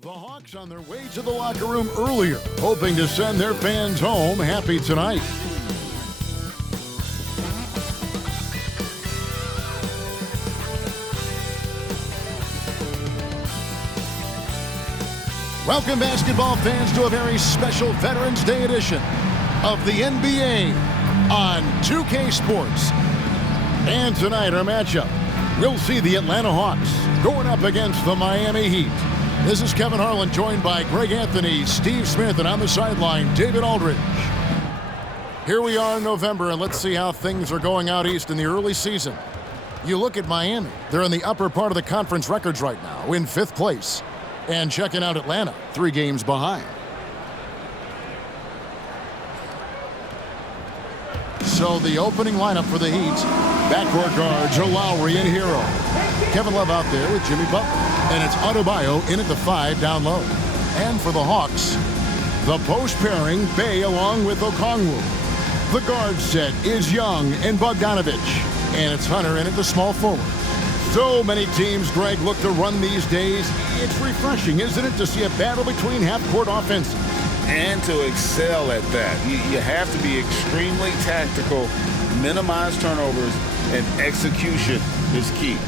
The Hawks on their way to the locker room earlier, hoping to send their fans home happy tonight. Welcome, basketball fans, to a very special Veterans Day edition of the NBA on 2K Sports. And tonight, our matchup, we'll see the Atlanta Hawks going up against the Miami Heat. This is Kevin Harlan, joined by Greg Anthony, Steve Smith, and on the sideline, David Aldridge. Here we are in November, and let's see how things are going out east in the early season. You look at Miami. They're in the upper part of the conference records right now, in 5th place. And checking out Atlanta, 3 games behind. So the opening lineup for the Heat, backcourt guards are Lowry and Hero. Kevin Love out there with Jimmy Butler. And it's Adebayo in at the 5 down low. And for the Hawks, the post pairing, Bey along with Okongwu. The guard set is Young and Bogdanovic. And it's Hunter in at the small forward. So many teams, Greg, look to run these days. It's refreshing, isn't it, to see a battle between half-court offenses? And to excel at that. You have to be extremely tactical, minimize turnovers, and execution is key.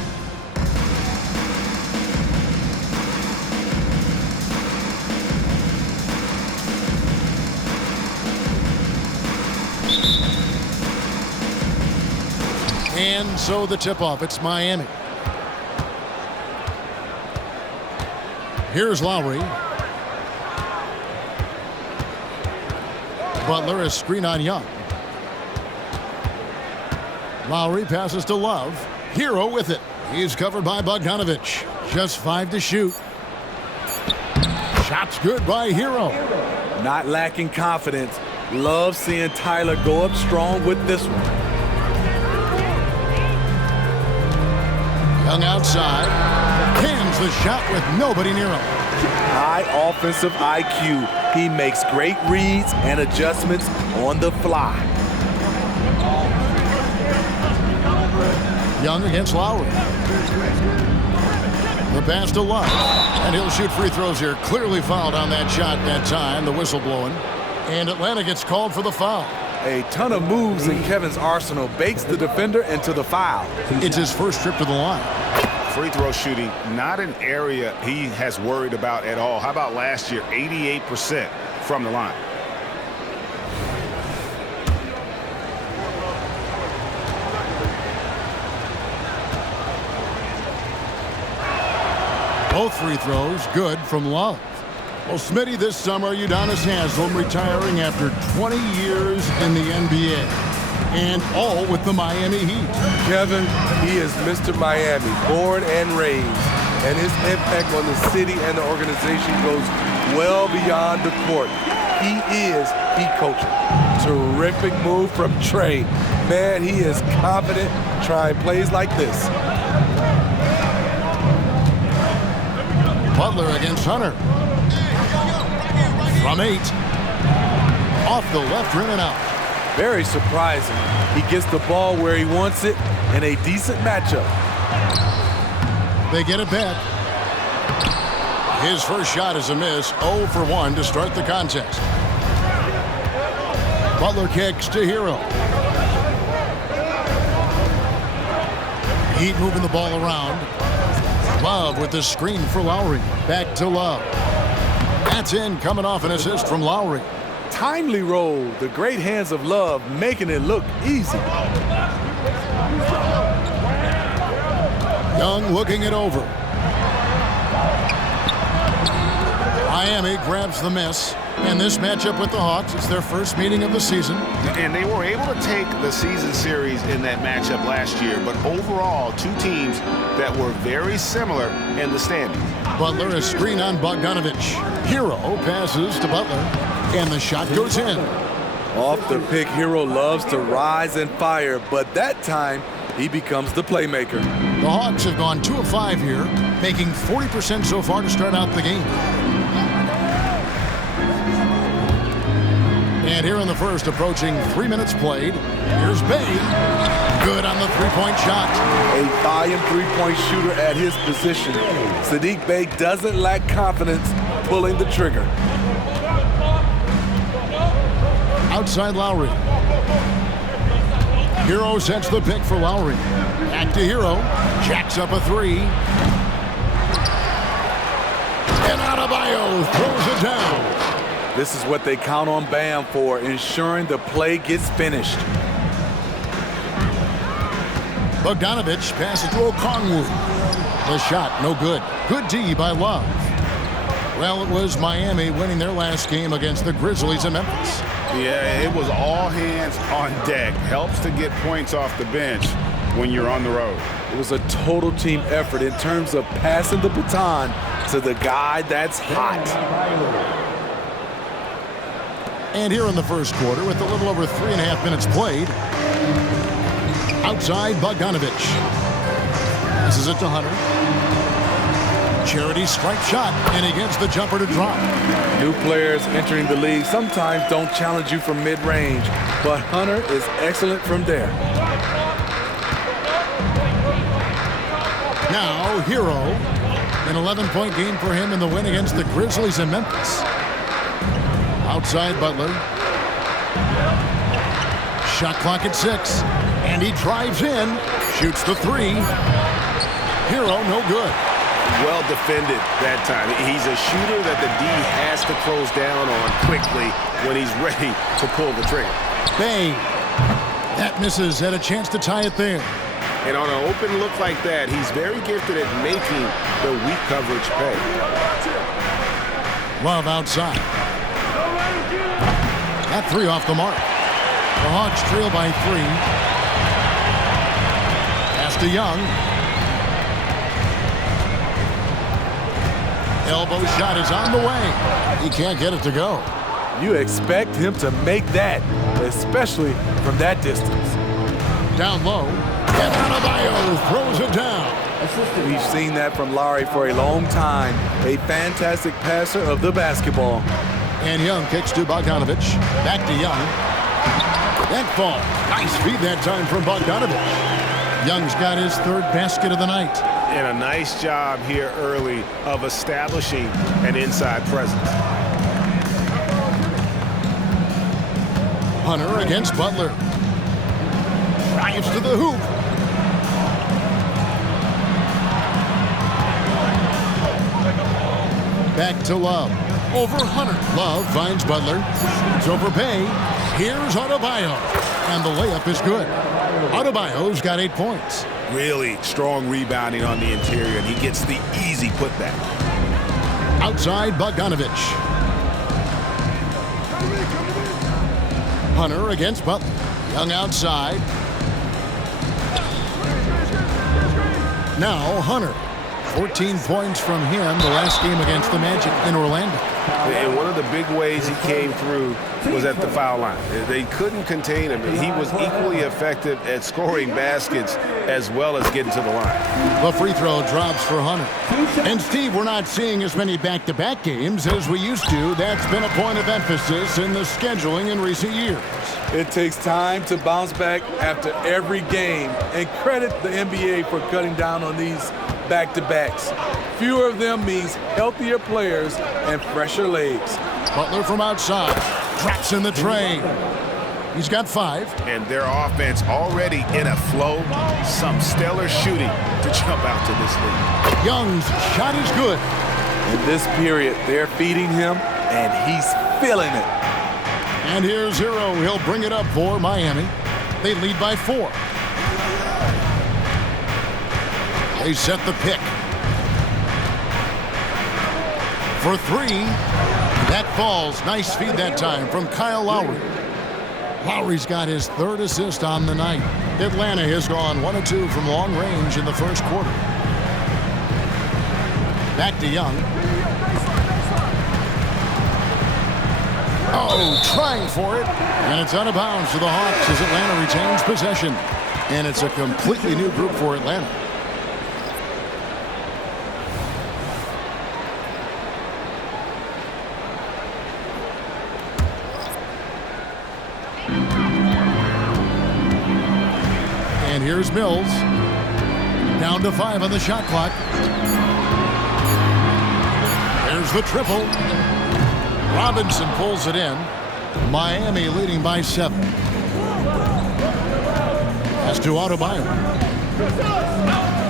And so the tip-off, it's Miami. Here's Lowry. Butler is screen on Young. Lowry passes to Love. Hero with it. He's covered by Bogdanovic. Just 5 to shoot. Shot's good by Hero. Not lacking confidence. Love seeing Tyler go up strong with this one. Young outside. Cans the shot with nobody near him. High offensive IQ. He makes great reads and adjustments on the fly. Young against Lowry. The pass to Love. And he'll shoot free throws here. Clearly fouled on that shot that time. The whistle blowing. And Atlanta gets called for the foul. A ton of moves in Kevin's arsenal bakes the defender into the foul. It's his first trip to the line. Free throw shooting, not an area he has worried about at all. How about last year, 88% from the line? Both free throws good from Love. Well, Smitty, this summer, Udonis Haslem retiring after 20 years in the NBA. And all with the Miami Heat. Kevin, he is Mr. Miami, born and raised. And his impact on the city and the organization goes well beyond the court. He is Heat culture. Terrific move from Trey. Man, he is confident trying plays like this. Butler against Hunter. From 8. Off the left rim and out. Very surprising. He gets the ball where he wants it in a decent matchup. They get it back. His first shot is a miss. 0 for 1 to start the contest. Butler kicks to Hero. Heat moving the ball around. Love with the screen for Lowry. Back to Love. That's in, coming off an assist from Lowry. Timely roll. The great hands of Love making it look easy. Young looking it over. Miami grabs the miss. And this matchup with the Hawks, it's their first meeting of the season. And they were able to take the season series in that matchup last year. But overall, 2 teams that were very similar in the standings. Butler is screen on Bogdanovic. Hero passes to Butler. And the shot goes in. Off the pick, Hero loves to rise and fire. But that time, he becomes the playmaker. The Hawks have gone 2 of 5 here, making 40% so far to start out the game. And here in the first, approaching 3 minutes played, here's Bey. Good on the three-point shot. A volume three-point shooter at his position. Saddiq Bey doesn't lack confidence pulling the trigger. Outside Lowry. Hero sets the pick for Lowry. Back to Hero. Jacks up a three. And Adebayo throws it down. This is what they count on Bam for, ensuring the play gets finished. Bogdanovich passes to Okongwu. The shot, no good. Good D by Love. Well, it was Miami winning their last game against the Grizzlies in Memphis. Yeah, it was all hands on deck. Helps to get points off the bench when you're on the road. It was a total team effort in terms of passing the baton to the guy that's hot. And here in the first quarter, with a little over 3.5 minutes played, outside Bogdanovich. This is it to Hunter. Charity stripe shot, and he gets the jumper to drop. New players entering the league sometimes don't challenge you from mid-range, but Hunter is excellent from there. Now, Hero, an 11-point game for him in the win against the Grizzlies in Memphis. Outside Butler. Shot clock at 6, and he drives in, shoots the three. Hero, no good. Well defended that time. He's a shooter that the D has to close down on quickly when he's ready to pull the trigger. Bang. That misses. Had a chance to tie it there. And on an open look like that, he's very gifted at making the weak coverage pay. Love outside. That three off the mark. The Hawks trail by 3. Pass to Young. Elbow shot is on the way. He can't get it to go. You expect him to make that, especially from that distance. Down low. And Adebayo throws it down. We've seen that from Lowry for a long time. A fantastic passer of the basketball. And Young kicks to Bogdanovich. Back to Young. That fall. Nice feed that time from Bogdanovich. Young's got his 3rd basket of the night. And a nice job here early of establishing an inside presence. Hunter against Butler. Drives to the hoop. Back to Love. Over Hunter. Love finds Butler. It's over Bay. Here's Adebayo. And the layup is good. Adebayo's got 8 points. Really strong rebounding on the interior, and he gets the easy putback. Outside Bogdanovich. Hunter against Butler. Young outside. Now Hunter. 14 points from him the last game against the Magic in Orlando. And one of the big ways he came through was at the foul line. They couldn't contain him. He was equally effective at scoring baskets as well as getting to the line. The free throw drops for Hunter. And Steve, we're not seeing as many back-to-back games as we used to. That's been a point of emphasis in the scheduling in recent years. It takes time to bounce back after every game, and credit the NBA for cutting down on these back-to-backs. Fewer of them means healthier players and fresher legs. Butler from outside. Drops in the tray. He's got 5. And their offense already in a flow. Some stellar shooting to jump out to this lead. Young's shot is good. In this period, they're feeding him, and he's feeling it. And here's Hero. He'll bring it up for Miami. They lead by 4. They set the pick. For 3. That falls. Nice feed that time from Kyle Lowry. Lowry's got his 3rd assist on the night. Atlanta has gone 1 of 2 from long range in the first quarter. Back to Young. Oh, trying for it. And it's out of bounds to the Hawks as Atlanta retains possession. And it's a completely new group for Atlanta. And here's Mills. Down to 5 on the shot clock. There's There's the triple. Robinson pulls it in. Miami leading by 7. Pass to Adebayo.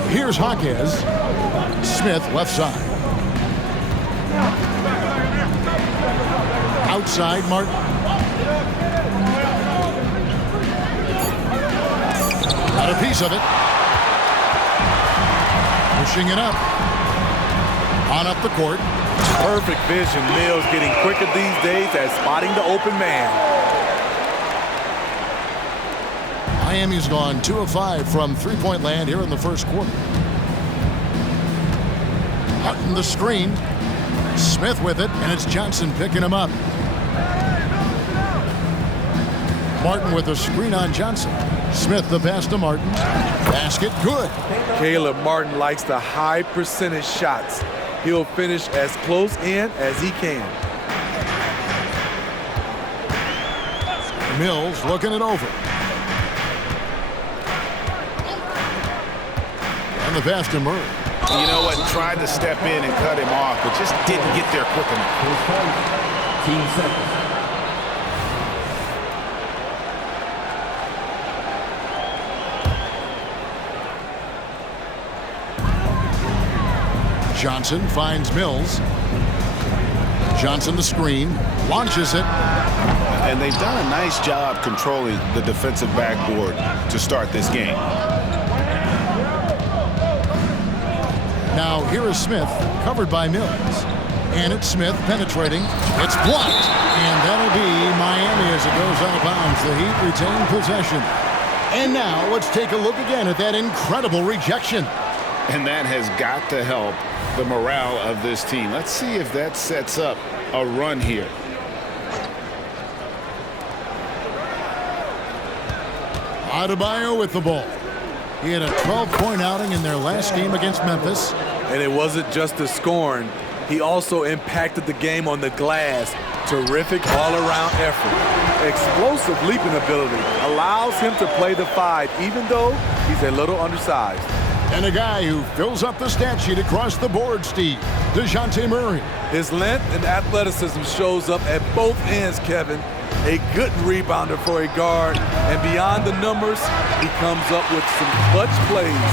Here's Jaquez. Smith left side. Outside Martin. Got a piece of it. Pushing it up. On up the court. Perfect vision. Mills getting quicker these days at spotting the open man. Miami's gone 2 of 5 from three-point land here in the first quarter. Hutton the screen. Smith with it, and it's Johnson picking him up. Martin with a screen on Johnson. Smith the pass to Martin. Basket good. Caleb Martin likes the high percentage shots. He'll finish as close in as he can. Mills looking it over. And the pass to Murray. You know what? Tried to step in and cut him off, but just didn't get there quick enough. Team seconds. Johnson finds Mills. Johnson the screen. Launches it. And they've done a nice job controlling the defensive backboard to start this game. Now here is Smith, covered by Mills. And it's Smith penetrating. It's blocked. And that'll be Miami as it goes out of bounds. The Heat retain possession. And now let's take a look again at that incredible rejection. And that has got to help the morale of this team. Let's see if that sets up a run here. Adebayo with the ball. He had a 12-point outing in their last game against Memphis. And it wasn't just the scoring. He also impacted the game on the glass. Terrific all-around effort. Explosive leaping ability allows him to play the 5, even though he's a little undersized. And a guy who fills up the stat sheet across the board, Steve, DeJounte Murray. His length and athleticism shows up at both ends, Kevin. A good rebounder for a guard, and beyond the numbers, he comes up with some clutch plays.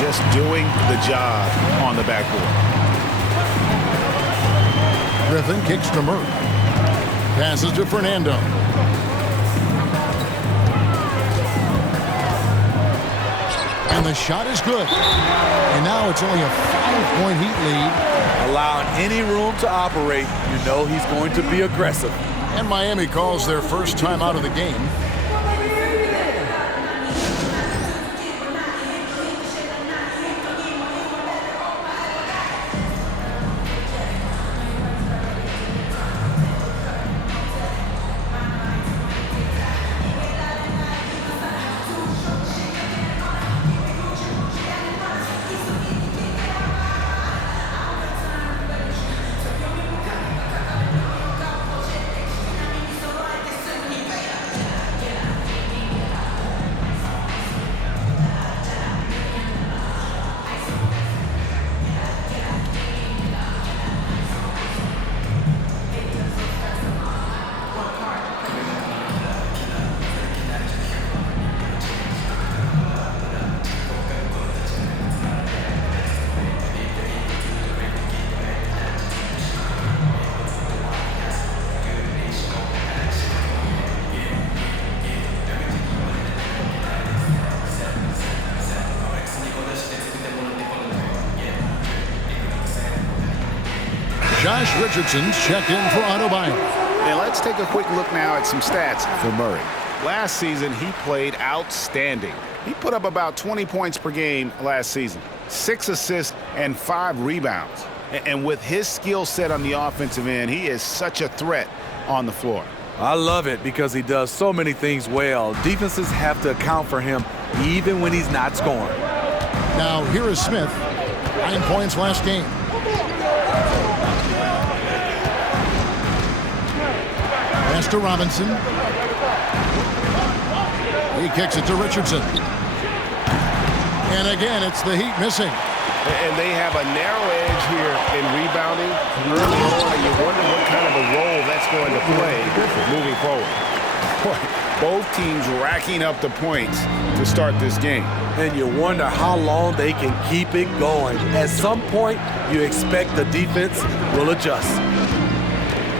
Just doing the job on the backboard. Griffin kicks to Murray. Passes to Fernando. And the shot is good. And now it's only a 5-point Heat lead. Allowing any room to operate, you know he's going to be aggressive. And Miami calls their first time out of the game. Josh Richardson's checked in for Adebayo. And let's take a quick look now at some stats for Murray. Last season, he played outstanding. He put up about 20 points per game last season, 6 assists and 5 rebounds. And with his skill set on the offensive end, he is such a threat on the floor. I love it because he does so many things well. Defenses have to account for him even when he's not scoring. Now here is Smith. 9 points last game. Pass to Robinson. He kicks it to Richardson. And again, it's the Heat missing. And they have a narrow edge here in rebounding early going to play moving forward. Both teams racking up the points to start this game. And you wonder how long they can keep it going. At some point, you expect the defense will adjust.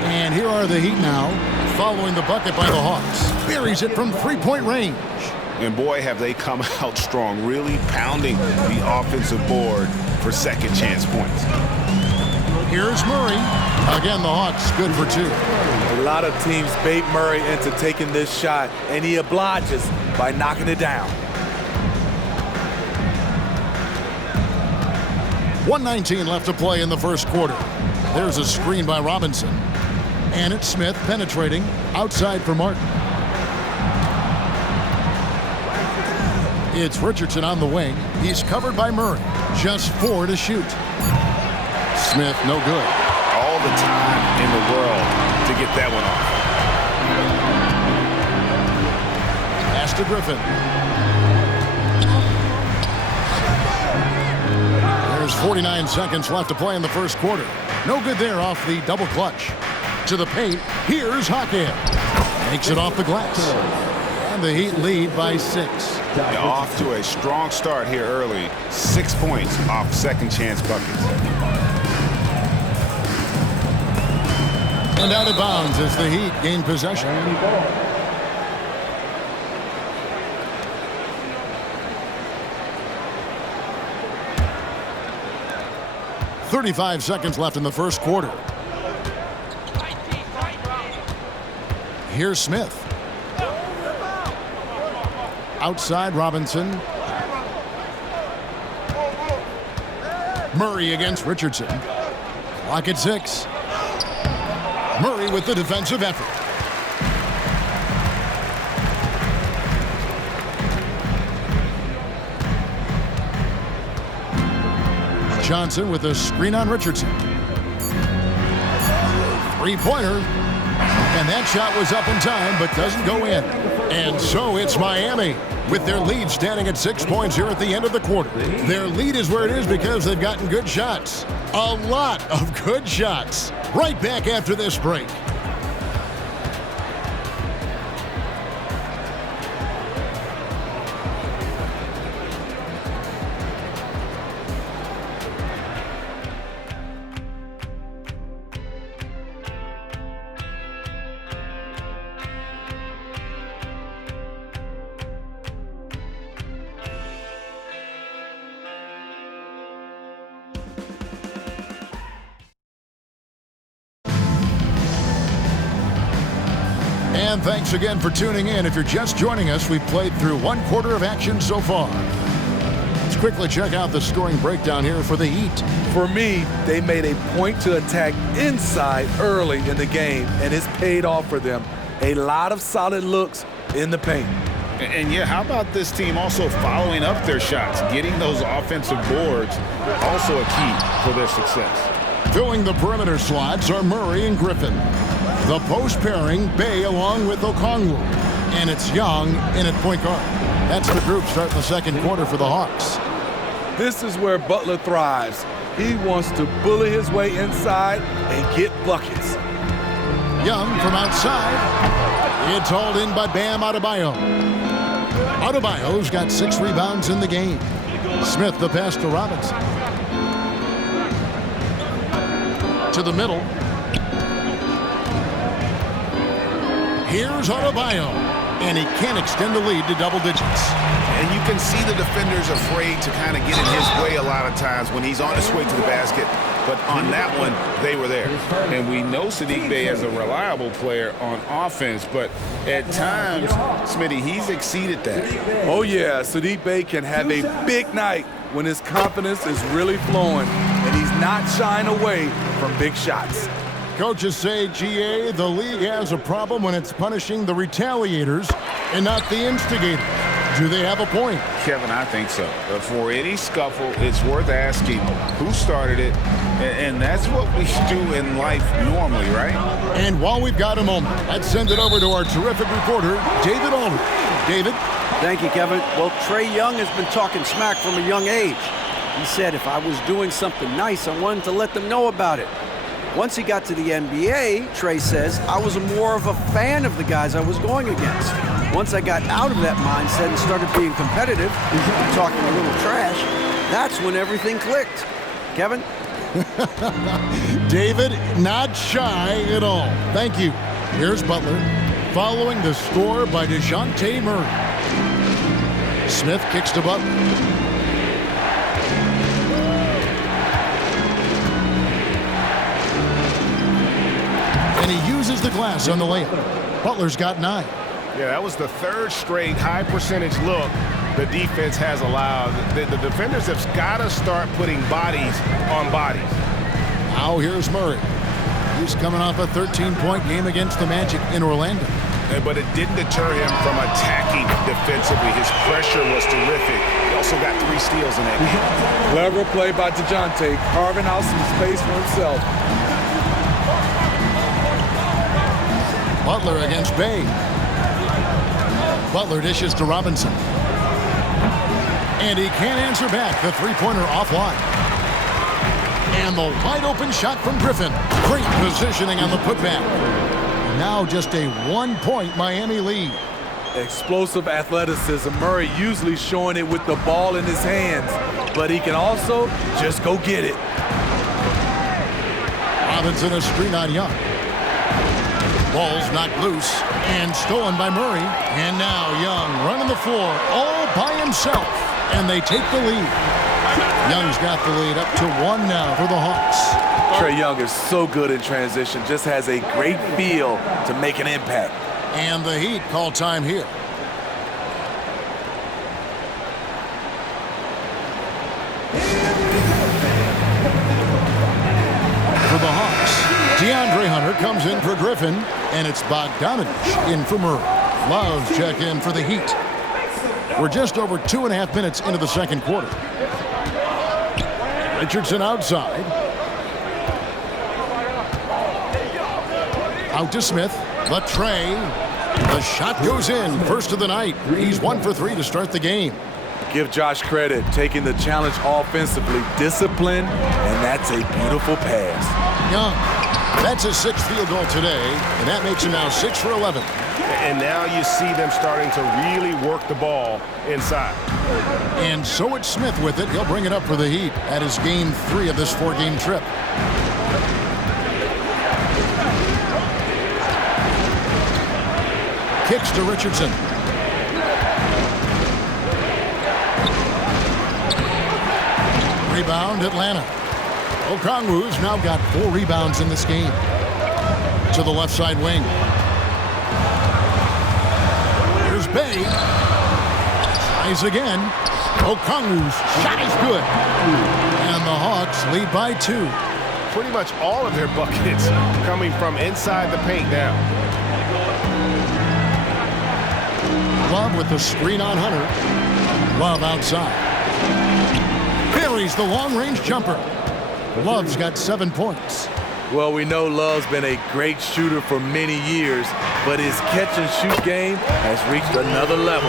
And here are the Heat now, following the bucket by the Hawks. Buries it from three-point range. And boy, have they come out strong, really pounding the offensive board for second chance points. Here's Murray. Again, the Hawks good for two. A lot of teams bait Murray into taking this shot, and he obliges by knocking it down. 1:19 left to play in the first quarter. There's a screen by Robinson. And it's Smith penetrating outside for Martin. It's Richardson on the wing. He's covered by Murray. Just 4 to shoot. Smith, no good. All the time in the world to get that one off. Pass to Griffin. There's 49 seconds left to play in the first quarter. No good there off the double clutch. To the paint, here's Hakeem. Makes it off the glass. And the Heat lead by 6. Off to a strong start here early. 6 points off second chance buckets. And out of bounds as the Heat gain possession. .35 seconds left in the first quarter. Here's Smith. Outside Robinson. Murray against Richardson. Clock at 6. Murray with the defensive effort. Johnson with a screen on Richardson. Three-pointer. And that shot was up in time, but doesn't go in. And so it's Miami with their lead standing at 6 points here at the end of the quarter. Their lead is where it is because they've gotten good shots. A lot of good shots. Right back after this break. And thanks again for tuning in. If you're just joining us, we've played through 1 quarter of action so far. Let's quickly check out the scoring breakdown here for the Heat. For me, they made a point to attack inside early in the game, and it's paid off for them. A lot of solid looks in the paint. And yeah, how about this team also following up their shots, getting those offensive boards, also a key for their success. Filling the perimeter slots are Murray and Griffin. The post pairing, Bay along with Okongwu. And it's Young in at point guard. That's the group starting the second quarter for the Hawks. This is where Butler thrives. He wants to bully his way inside and get buckets. Young from outside. It's hauled in by Bam Adebayo. Adebayo's got 6 rebounds in the game. Smith the pass to Robinson. To the middle. Here's Adebayo, and he can't extend the lead to double digits. And you can see the defenders afraid to kind of get in his way a lot of times when he's on his way to the basket. But on that one, they were there. And we know Saddiq Bey as a reliable player on offense, but at times, Smitty, he's exceeded that. Oh, yeah, Saddiq Bey can have a big night when his confidence is really flowing, and he's not shying away from big shots. Coaches say, GA, the league has a problem when it's punishing the retaliators and not the instigators. Do they have a point? Kevin, I think so. But for any scuffle, it's worth asking who started it, and that's what we do in life normally, right? And while we've got a moment, let's send it over to our terrific reporter, David Aldridge. David? Thank you, Kevin. Well, Trae Young has been talking smack from a young age. He said if I was doing something nice, I wanted to let them know about it. Once he got to the NBA, Trey says, I was more of a fan of the guys I was going against. Once I got out of that mindset and started being competitive, talking a little trash, that's when everything clicked. Kevin? David, not shy at all. Thank you. Here's Butler, following the score by DeJounte Murray. Smith kicks to Butler. And he uses the glass on the layup. Butler's got 9. Yeah, that was the third straight high percentage look the defense has allowed. The defenders have got to start putting bodies on bodies. Now here's Murray. He's coming off a 13-point game against the Magic in Orlando. But it didn't deter him from attacking defensively. His pressure was terrific. He also got 3 steals in that game. Clever play by DeJounte, carving out some space for himself. Butler against Bay. Butler dishes to Robinson. And he can't answer back. The three-pointer offline. And the wide-open shot from Griffin. Great positioning on the putback. Now just a 1-point Miami lead. Explosive athleticism. Murray usually showing it with the ball in his hands, but he can also just go get it. Robinson a screen on Young. Ball's knocked loose and stolen by Murray. And now Young running the floor all by himself. And they take the lead. Young's got the lead up to 1 now for the Hawks. Trae Young is so good in transition, just has a great feel to make an impact. And the Heat call time here. For the Hawks, DeAndre Hunter comes in for Griffin, and it's Bogdanovich in for Murray. Love check in for the Heat. We're just over 2.5 minutes into the second quarter. Richardson outside. Out to Smith. The tray. The shot goes in. First of the night. He's 1 for 3 to start the game. Give Josh credit, taking the challenge offensively, disciplined, and that's a beautiful pass. Young. That's his 6th field goal today, and that makes him now 6 for 11. And now you see them starting to really work the ball inside. And so it's Smith with it. He'll bring it up for the Heat at his game 3 of this 4-game trip. Kicks to Richardson. Rebound, Atlanta. Okongwu's now got 4 rebounds in this game. To the left side wing. Here's Bay. Tries again. Okongwu's shot is good. And the Hawks lead by 2. Pretty much all of their buckets coming from inside the paint now. Love with the screen on Hunter. Love outside. Buries the long-range jumper. Love's got 7 points. Well, we know Love's been a great shooter for many years, but his catch-and-shoot game has reached another level.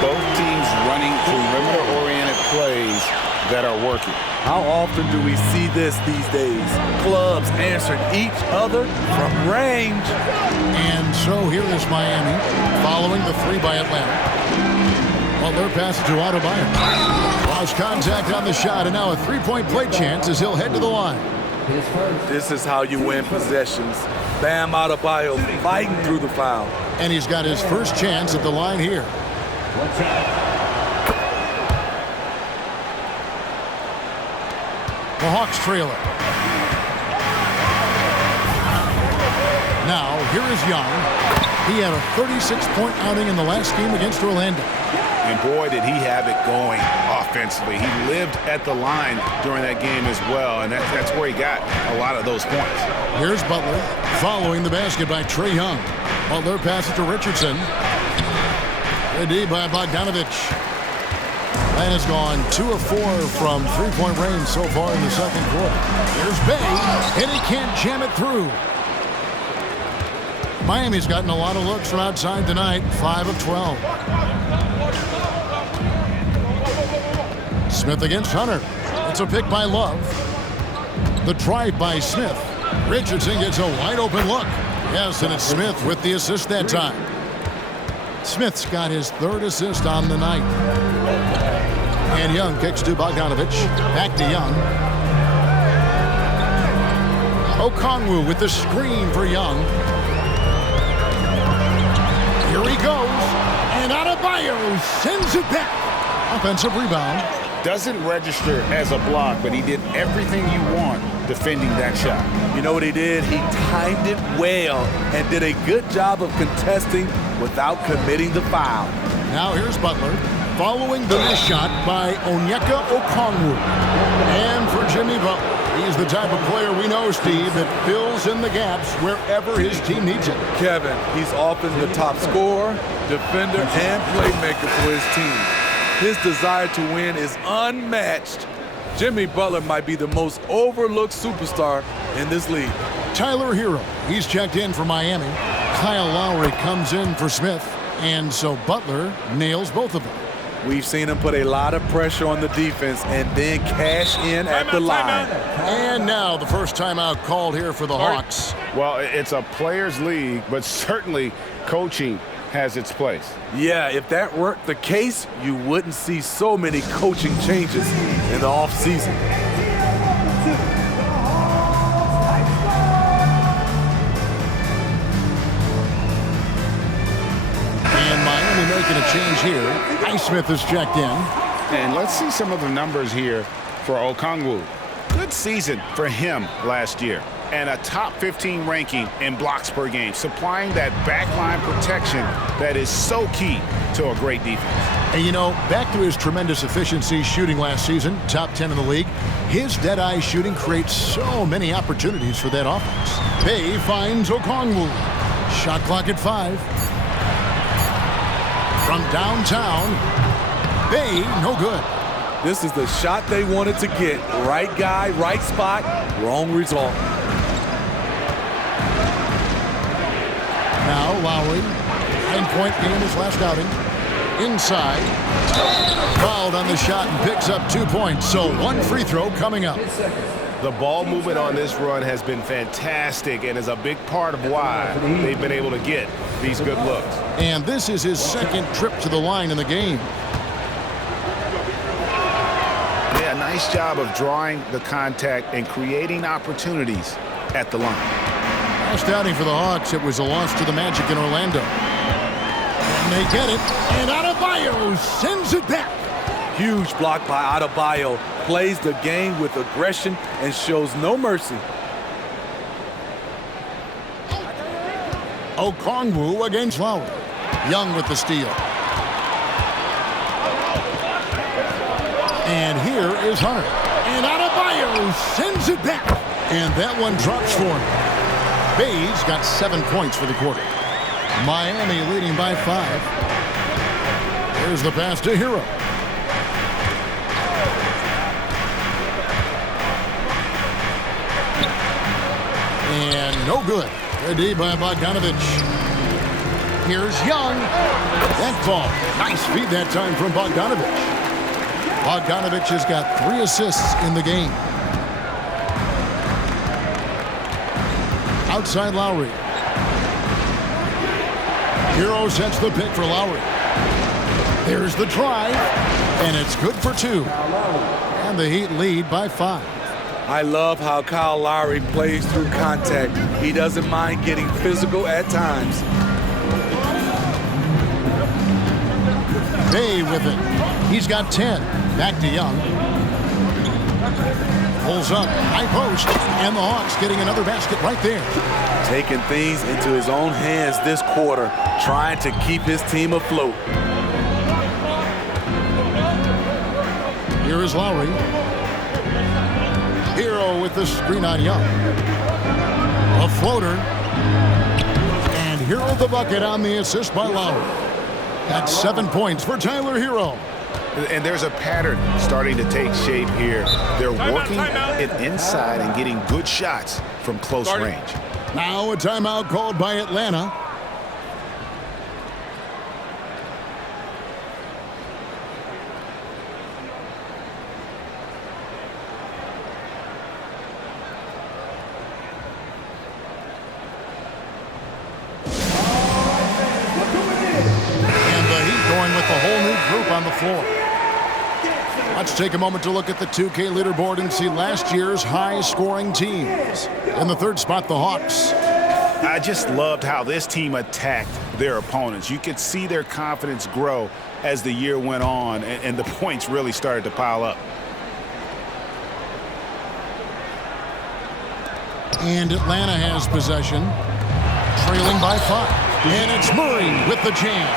Both teams running perimeter-oriented plays that are working. How often do we see this these days? Clubs answering each other from range. And so here is Miami following the 3 by Atlanta. Well, their pass to Adebayo. Lost contact on the shot, and now a 3-point play chance as he'll head to the line. This is how you win possessions. Bam Adebayo fighting through the foul. And he's got his first chance at the line here. The Hawks trail it. Now, here is Young. He had a 36-point outing in the last game against Orlando. And boy, did he have it going offensively. He lived at the line during that game as well, and that's where he got a lot of those points. Here's Butler following the basket by Trae Young. Butler passes to Richardson. Good D by Bogdanovich. That has gone 2 of 4 from 3-point range so far in the second quarter. Here's Bay, and he can't jam it through. Miami's gotten a lot of looks from outside tonight, 5 of 12. Smith against Hunter. It's a pick by Love. The drive by Smith. Richardson gets a wide open look. Yes, and it's Smith with the assist that time. Smith's got his 3rd assist on the night. And Young kicks to Bogdanovich. Back to Young. Okongwu with the screen for Young. Here he goes. And Adebayo sends it back. Offensive rebound. Doesn't register as a block, but he did everything you want defending that shot. You know what he did? He timed it well and did a good job of contesting without committing the foul. Now here's Butler following the missed shot by Onyeka Okongwu. And for Jimmy Butler, he's the type of player we know, Steve, that fills in the gaps wherever his team needs it. Kevin, he's often the top scorer, defender, and playmaker for his team. His desire to win is unmatched. Jimmy Butler might be the most overlooked superstar in this league. Tyler Hero, he's checked in for Miami. Kyle Lowry comes in for Smith. And so Butler nails both of them. We've seen him put a lot of pressure on the defense and then cash in at the line. And now the first timeout called here for the Hawks. Well, it's a players' league, but certainly coaching has its place. Yeah, if that weren't the case, you wouldn't see so many coaching changes in the offseason. And Miami making a change here. Highsmith is checked in. And let's see some of the numbers here for Okongwu. Good season for him last year. And a top 15 ranking in blocks per game, supplying that backline protection that is so key to a great defense. And you know, back to his tremendous efficiency shooting last season, top 10 in the league, his dead-eye shooting creates so many opportunities for that offense. Bay finds Okongwu. Shot clock at 5. From downtown, Bay, no good. This is the shot they wanted to get. Right guy, right spot, wrong result. Now Lowry, 9-point game his last outing. Inside, fouled on the shot and picks up 2 points. So 1 free throw coming up. The ball movement on this run has been fantastic and is a big part of why they've been able to get these good looks. And this is his 2nd trip to the line in the game. Yeah, nice job of drawing the contact and creating opportunities at the line. Last outing for the Hawks, it was a loss to the Magic in Orlando. And they get it, and Adebayo sends it back. Huge block by Adebayo. Plays the game with aggression and shows no mercy. Okongwu against Lowry. Young with the steal. And here is Hunter. And Adebayo sends it back. And that one drops for him. Bay's got 7 points for the quarter. Miami leading by 5. Here's the pass to Hero. And no good. Good D by Bogdanovich. Here's Young. That ball. Nice feed that time from Bogdanovich. Bogdanovich has got 3 assists in the game. Outside Lowry. Hero sets the pick for Lowry. There's the drive, and it's good for 2. And the Heat lead by 5. I love how Kyle Lowry plays through contact. He doesn't mind getting physical at times. Bay with it. He's got 10. Back to Young. Pulls up, high post, and the Hawks getting another basket right there. Taking things into his own hands this quarter, trying to keep his team afloat. Here is Lowry. Hero with the screen on Young. A floater. And Hero the bucket on the assist by Lowry. That's 7 points for Tyler Hero. And there's a pattern starting to take shape here. They're working it inside and getting good shots from close range. Now a timeout called by Atlanta. on the floor. Let's take a moment to look at the 2K leaderboard and see last year's high-scoring teams. In the third spot, the Hawks. I just loved how this team attacked their opponents. You could see their confidence grow as the year went on, and the points really started to pile up. And Atlanta has possession, trailing by 5. And it's Murray with the jam.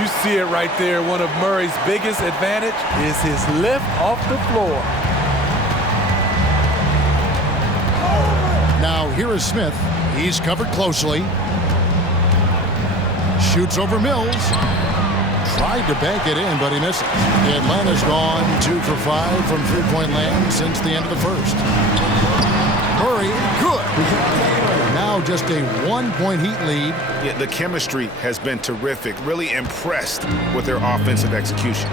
You see it right there. One of Murray's biggest advantage is his lift off the floor. Now here is Smith. He's covered closely. Shoots over Mills. Tried to bank it in, but he misses. Atlanta's gone 2 for 5 from three-point land since the end of the first. Murray, good. Now just a 1-point Heat lead. Yeah, the chemistry has been terrific. Really impressed with their offensive execution.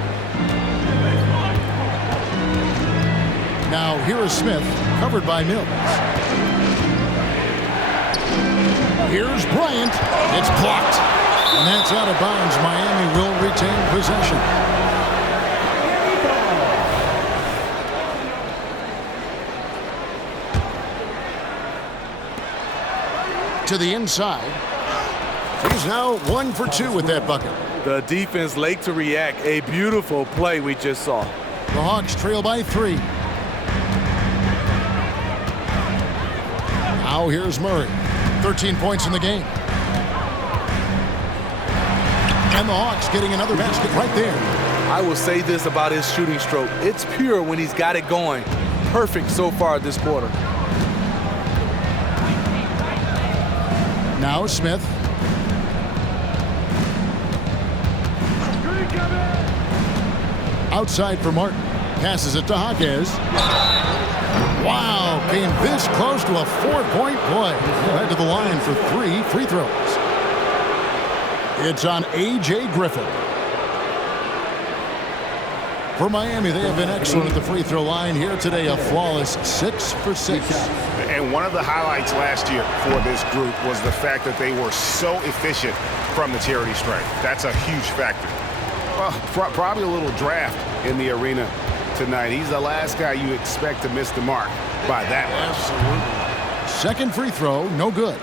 Now here is Smith, covered by Mills. Here's Bryant. It's blocked. And that's out of bounds. Miami will retain possession. To the inside. He's now 1 for 2 with that bucket. The defense late to react. A beautiful play we just saw. The Hawks trail by 3. Now here's Murray. 13 points in the game. And the Hawks getting another basket right there. I will say this about his shooting stroke. It's pure when he's got it going. Perfect so far this quarter. Now Smith. Outside for Martin. Passes it to Jaquez. Wow, came this close to a 4-point play. He'll head to the line for 3 free throws. It's on A.J. Griffin. For Miami, they have been excellent at the free throw line here today. A flawless 6 for 6. And one of the highlights last year for this group was the fact that they were so efficient from the charity stripe. That's a huge factor. Well, probably a little draft in the arena tonight. He's the last guy you expect to miss the mark by that much. Absolutely. Second free throw, no good.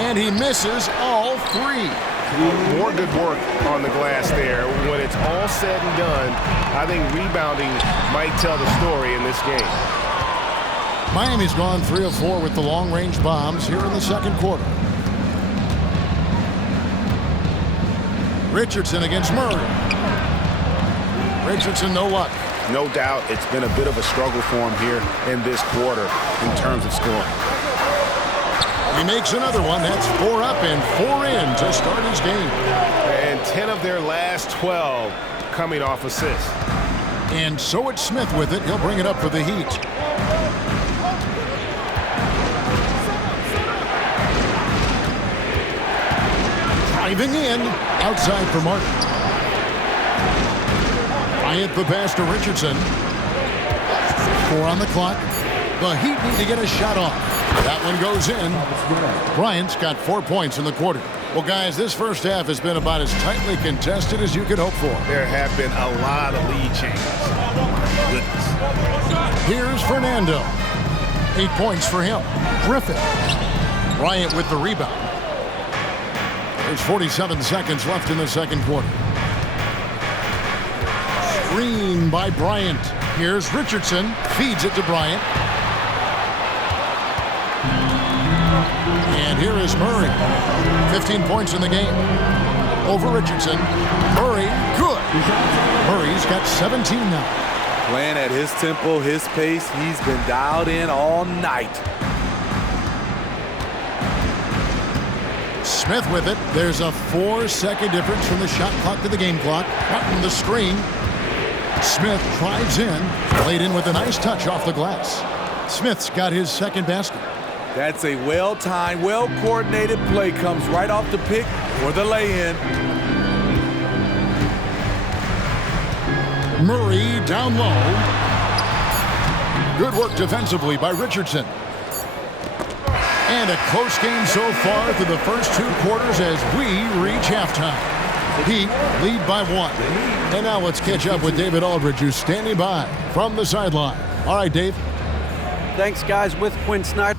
And he misses all 3. More good work on the glass there. When it's all said and done, I think rebounding might tell the story in this game. Miami's gone 3 of 4 with the long-range bombs here in the second quarter. Richardson against Murray. Richardson, no luck. No doubt it's been a bit of a struggle for him here in this quarter in terms of scoring. He makes another one. That's 4 up and 4 in to start his game. And 10 of their last 12 coming off assists. And so it's Smith with it. He'll bring it up for the Heat. Driving in, outside for Martin. Bryant the pass to Richardson. 4 on the clock. The Heat need to get a shot off. That one goes in. Bryant's got 4 points in the quarter. Well, guys, this first half has been about as tightly contested as you could hope for. There have been a lot of lead changes. Goodness. Here's Fernando. 8 points for him. Griffin. Bryant with the rebound. There's 47 seconds left in the second quarter. Screen by Bryant. Here's Richardson. Feeds it to Bryant. And here is Murray. 15 points in the game. Over Richardson. Murray, good. Murray's got 17 now. Playing at his tempo, his pace. He's been dialed in all night. Smith with it. There's a 4-second difference from the shot clock to the game clock. Martin the screen. Smith drives in. Played in with a nice touch off the glass. Smith's got his second basket. That's a well-timed, well-coordinated play. Comes right off the pick or the lay-in. Murray down low. Good work defensively by Richardson. And a close game so far through the first 2 quarters as we reach halftime. Heat lead by 1. And now let's catch up with David Aldridge, who's standing by from the sideline. All right, Dave. Thanks, guys. With Quinn Snyder.